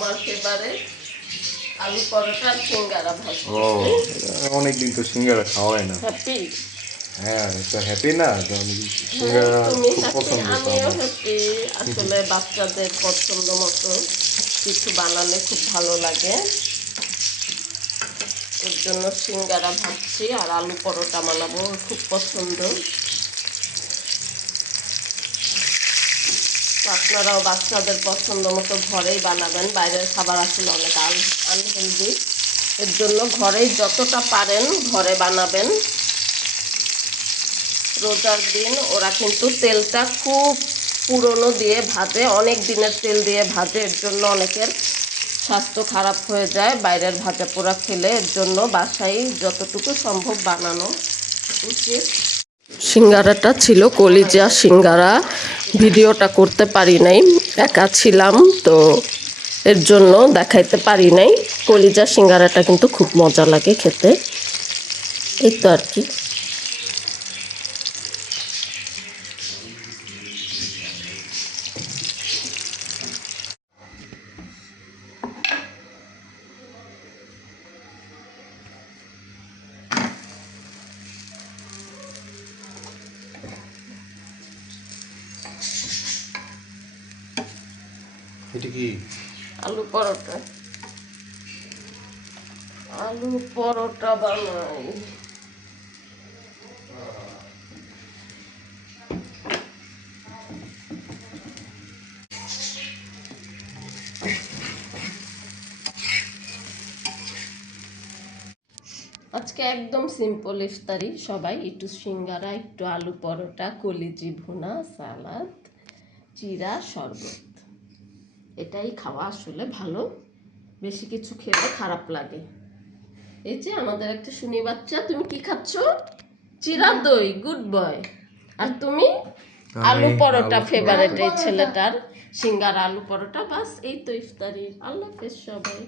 তোমার ফেভারিট আলু পরোটা আর সিঙ্গারা ভাজি। ও অনেকদিন তো সিঙ্গারা খাওয়া হয় না। হ্যাপি? হ্যাঁ তো হ্যাপি না তো আমি হ্যাঁ, সিঙ্গারা তুমি খুব হ্যাপি, পছন্দ তো আমিও আমার। হ্যাপি। আসলে বাচ্চাদের পছন্দ মতো কিছু বানালে খুব ভালো লাগে। ওর জন্য সিঙ্গারা ভাজছি আর আলু পরোটা বানাবো, ওর খুব পছন্দ। তো আপনারাও বাচ্চাদের পছন্দ মতো ঘরেই বানাবেন, বাইরের খাবার আসলে অনেক আনহেলদি। এর জন্য ঘরেই যতটা পারেন ঘরে বানাবেন। রোজার দিন ওরা কিন্তু তেলটা খুব পুরনো দিয়ে ভাজে, অনেক দিনের তেল দিয়ে ভাজে, এর জন্য অনেকের স্বাস্থ্য খারাপ হয়ে যায় বাইরের ভাজা পোড়া খেলে। এর জন্য বাসায় যতটুকু সম্ভব বানানো উচিত। সিঙ্গারাটা ছিল কলিজা সিঙ্গারা, ভিডিওটা করতে পারি নাই, একা ছিলাম তো এর জন্য দেখাইতে পারি নাই। কলিজা সিঙ্গারাটা কিন্তু খুব মজা লাগে খেতে, এই তো আর কি। এটা কি? আলু পরোটা, আলু পরোটা বানাই। আজকে একদম সিম্পল ইফতারি, সবাই একটু সিঙ্গারা, একটু আলু পরোটা, কলিজি ভুনা, সালাদ, চিরা, শরবত, এটাই খাওয়া আসলে ভালো। বেশি কিছু খেলে খারাপ লাগে। এই যে আমাদের একটা শুনি বাচ্চা, তুমি কি খাচ্ছ? চিরা দই, গুড বয়। আর তুমি? আলু পরোটা ফেভারিট এই ছেলেটার, সিঙ্গারা আলু পরোটা, বাস এই তো ইফতারি। আল্লাহ হাফেজ সবাই।